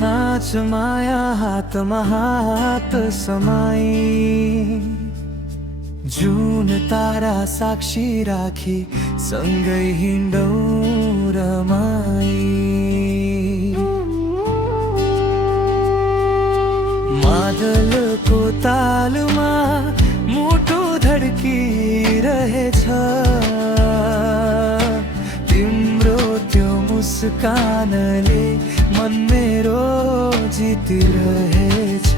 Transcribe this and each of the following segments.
नाच माया हातमा हात समाई, जुन तारा साक्षी राखी सँगै हिँडौँ रमाई। मादलको तालमा मुटु धड्किरहेछ, तिम्रो त्यो मुस्कानले मन मेरो जितिरहेछ।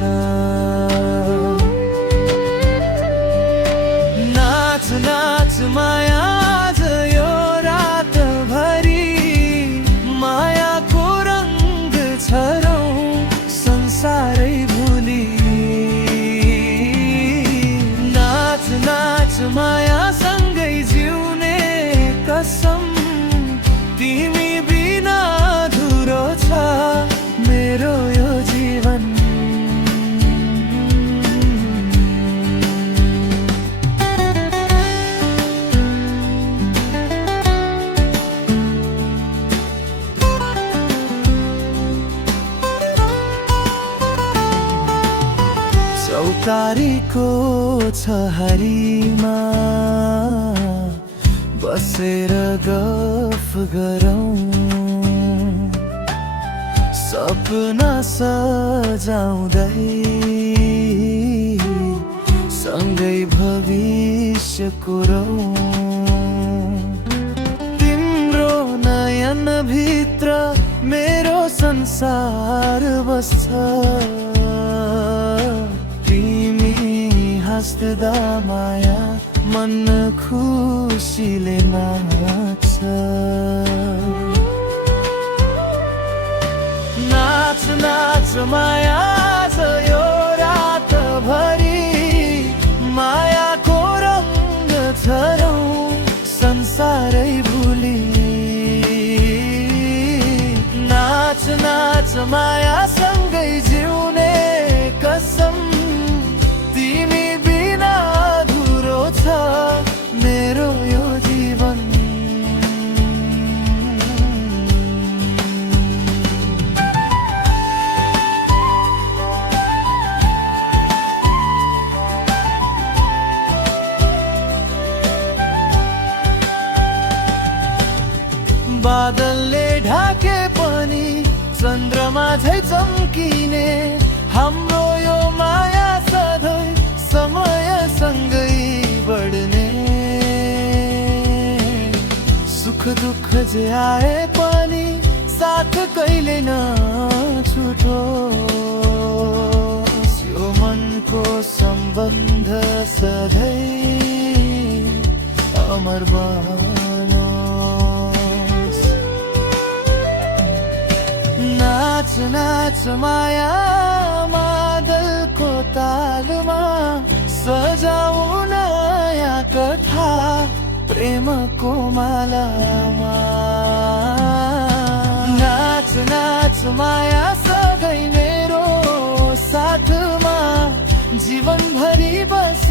नाच नाच माया आज यो रातभरि, मायाको रङ्ग छरौँ संसारै भुली। नाच नाच माया सँगै जिउने कसम, तिमी बिना अधुरो छ मेरो यो जीवन। चौतारीको छहारीमा बसेर गफ गरौँ, सपना सजाउँदै सँगै भविष्य कोरौँ। तिम्रो नयन भित्र मेरो संसार बस्छ, तिमी हाँस्दा माया मन खुसीले नाच्छ। नाच नाच माया आज यो रातभरि, मायाको रङ्ग छरौँ संसारै भुली। नाच नाच माया सँगै जिउने कसम, तिमी बिना अधुरो छ मेरो यो जीवन। बादलले ढाके पनि चन्द्रमा झै चम्किने, हाम्रो यो माया सधैँ समयसँगै बढ्ने। सुख दुःख जे आए पनि साथ कहिले नछुटोस्, यो मनको सम्बन्ध सधैँ अमर बनोस्। नाच नाच माया मादलको तालमा, सजाऊ नयाँ कथा प्रेमको मालामा। नाच नाच माया सधैँ मेरो साथमा जीवनभरि बस